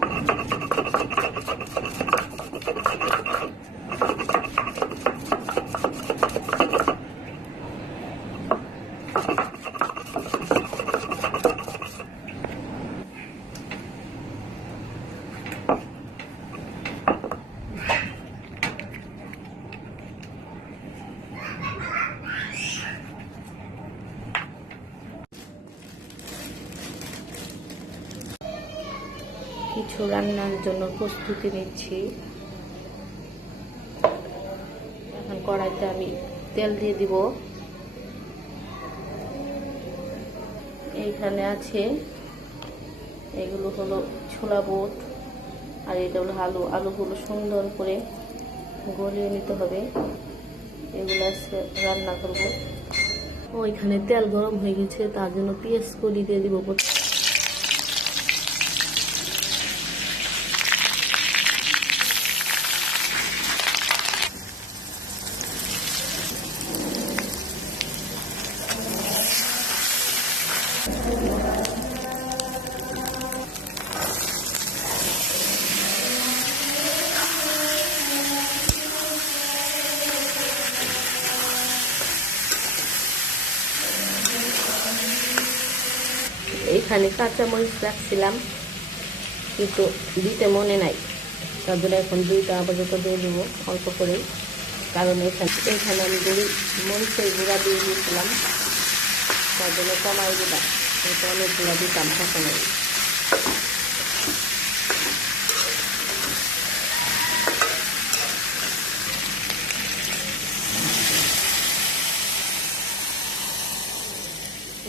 ちょっと! কিছু রান্নার জন্য প্রস্তুতি নিচ্ছি। এখন কড়াইতে আমি তেল দিয়ে দিব। এইখানে আছে, এগুলো হলো ছোলা বুট, আর এটা হলো আলু। আলুগুলো সুন্দর করে গলিয়ে নিতে হবে। এগুলো আজকে রান্না করব। ওইখানে তেল গরম হয়ে গেছে, তার জন্য পেঁয়াজ কলি দিয়ে দিব। এখানে কাঁচামরিচ রাখছিলাম, কিন্তু দিতে মনে নাই। তার জন্য এখন দুইটা আপাতত দিয়ে দেবো, অল্প করেই। কারণ এখানে এখানে আমি গুঁড়ি মরিচের গুঁড়া দিয়ে দিয়েছিলাম, তার জন্য কমাই দিলাম। এটা অনেক গুঁড়া দিতাম কাঁচামরিচ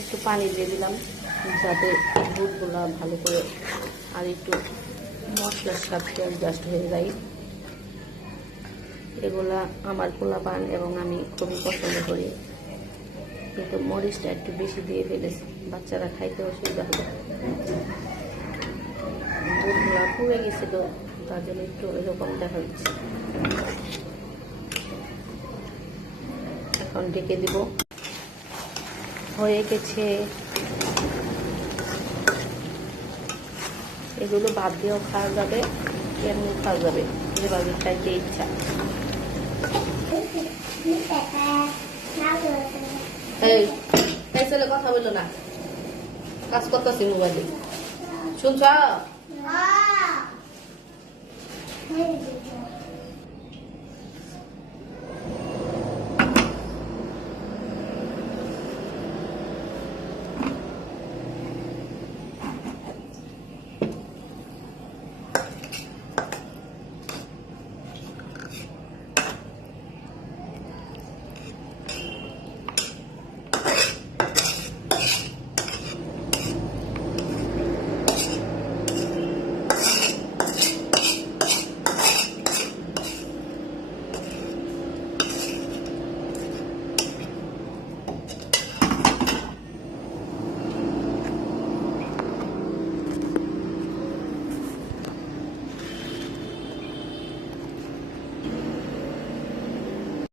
একটু পানি দিয়ে দিলাম। যাতে দুধগুলো ভালো করে আর একটু মশলার সাথে অ্যাডজাস্ট হয়ে যায়। এগুলা আমার পোলা পান এবং আমি খুবই পছন্দ করি। কিন্তু মরিচটা একটু বেশি দিয়ে ফেলেছি, বাচ্চারা খাইতে অসুবিধা হবে। দুধগুলা পুড়ে গেছিল তার জন্য একটু এরকম দেখা যাচ্ছে। এখন ডেকে দিব। হয়ে গেছে এগুলো বাদ দিয়েও খাওয়া যাবে, এমনি খাওয়া যাবে। যেভাবে খাইতে ইচ্ছা। কথা বলল না। কাজ করতেছি মোবাইলে। শুনছ?